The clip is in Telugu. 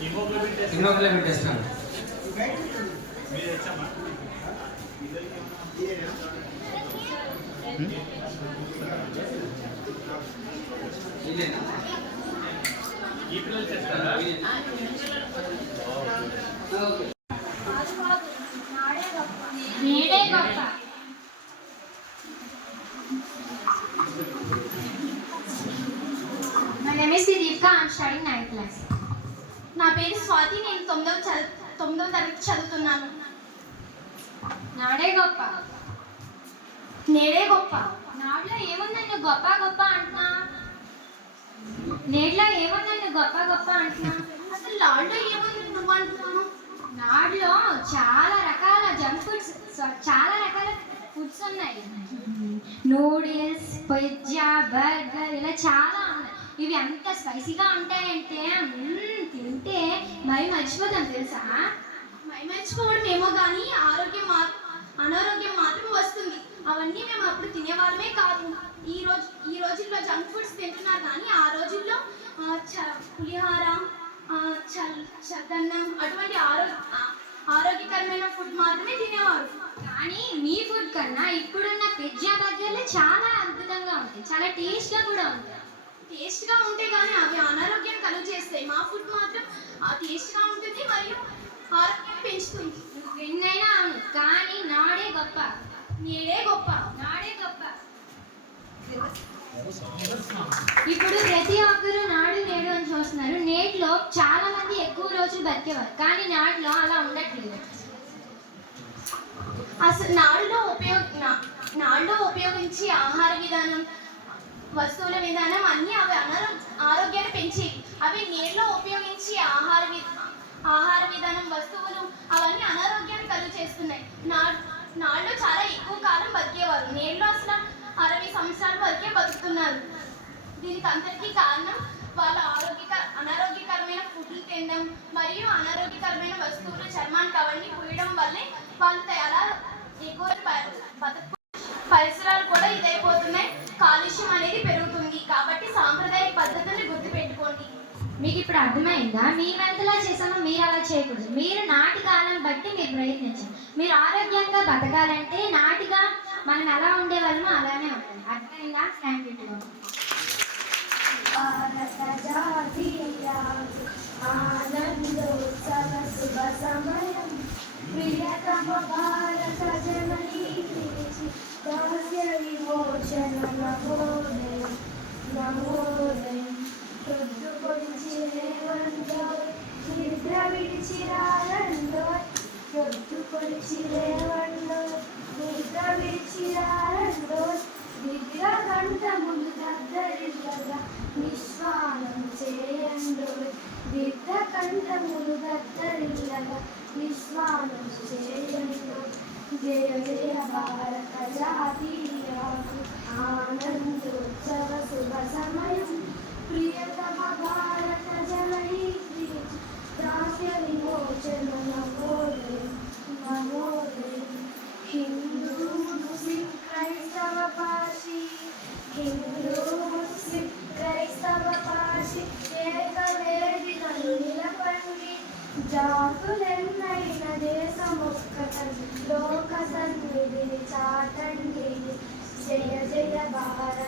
హిమోగ్లోబిన్ టెస్ట్ హిమోగ్లోబిన్ అండి. ఈ పిల్లలు చేస్తారా ఓకే నేడే గొప్ప. I'm studying ninth class. నా పేరు స్వాతి నేను తొమ్మిదవ చదువు తొమ్మిదవ తరగతి చదువుతున్నాను. నాడే గొప్ప. నేడే గొప్ప. నాడులో నువ్వు గొప్ప గొప్ప అంటున్నా? నేట్లో ఏముందని నువ్వు గొప్ప గొప్ప అంటున్నా? అసలు లాడ్లో ఏముంది నువ్వు అంటున్నాను నాడులో చాలా రకాల జంక్ ఫుడ్స్ చాలా రకాల ఫుడ్స్ ఉన్నాయి. నూడిల్స్ పిజ్జా బర్గర్ ఇలా చాలా ఇవి అంత స్పైసీగా ఉంటాయంటే తింటే మరి మర్చిపోతాం తెలుసా? మైమర్చిపోవడం ఏమో కానీ ఆరోగ్యం మా అనారోగ్యం మాత్రం వస్తుంది. అవన్నీ మేము అప్పుడు తినేవాళ్ళమే కాదు. ఈ రోజు ఈ రోజుల్లో జంక్ ఫుడ్స్ తింటున్నారు కానీ ఆ రోజుల్లో పులిహార చ- పులిహోర చద్దన్నం అటువంటి ఆరో ఆరోగ్యకరమైన ఫుడ్ మాత్రమే తినేవారు. కానీ మీ ఫుడ్ కన్నా ఇప్పుడున్న పిజ్జా బర్గర్లు చాలా అద్భుతంగా ఉంటాయి. చాలా టేస్ట్గా కూడా ఉంటాయి. టేస్ట్గా ఉంటే కానీ అవి అనారోగ్యం కలుగజేస్తాయి మా ఫుడ్ మాత్రం ఆ టేస్ట్గా ఉంటుంది మరియు ఆరోగ్యం పెంచుతుంది. ఎన్నైనా అవును. కానీ నాడే గొప్ప. నేడే గొప్ప. నాడే గొప్ప. ఇప్పుడు ప్రతి ఒక్కరూ నాడు నేడు అని చూస్తున్నారు. నేటిలో చాలా మంది ఎక్కువ రోజులు బతికేవారు. కానీ నాడులో అలా ఉండట్లేదు. అసలు నాడులో ఉపయోగ నా- నాడులో ఉపయోగించే ఆహార విధానం వస్తువుల విధానం అన్నీ అవి అనారో ఆరోగ్యాన్ని పెంచేవి. అవి నీళ్ళలో ఉపయోగించి ఆహార వి ఆహార విధానం వస్తువులు అవన్నీ అనారోగ్యాన్ని కలుగు చేస్తున్నాయి. నా నాళ్ళు చాలా ఎక్కువ కాలం బతికేవారు. నీళ్ళు అసలు అరవై సంవత్సరాల వరకే బతుకుతున్నారు. దీనికి అందరికీ కారణం వాళ్ళ ఆరోగ్యక అనారోగ్యకరమైన ఫుడ్లు తినడం మరియు అనారోగ్యకరమైన వస్తువులు చర్మానికి అవన్నీ పూయడం వల్లే వాళ్ళు అలా ఎక్కువ బతుకు పరిసరాలు కూడా ఇదైపోతున్నాయి. మీకు ఇప్పుడు అర్థమైందా? మేము ఎంతలా చేసామో మీరు అలా చేయకూడదు. మీరు నాటి కాలం బట్టి మీరు ప్రయత్నించండి. మీరు ఆరోగ్యంగా బతకాలంటే నాటిగా మనం ఎలా ఉండేవాళ్ళమో అలానే ఉంటుంది అర్థమైందా? థ్యాంక్ యూ ఆనందోత్సవ శుభ సమయం. ప్రియతమ విడిచి రారండో ప్రొద్దు పొడిచి రేవండో నిద్ర విడిచి రారండో నిద్ర గంట ముందు దగ్గరిల్లగా నిస్వానం చేయండు నిద్ర కంట ముందు దగ్గరిల్లగా నిస్వానం జయ జయ భారత జాతీయ ఆనందోత్సవ శుభ సమయ పాషి హిందూ ముస్లిం క్రైస్తవ పాషి ఏకవేదికలు నిలపండి జాతులెన్నైన దేశమొక్కటండి లోక సన్నిధిని చాటండి. జయ జయ భారత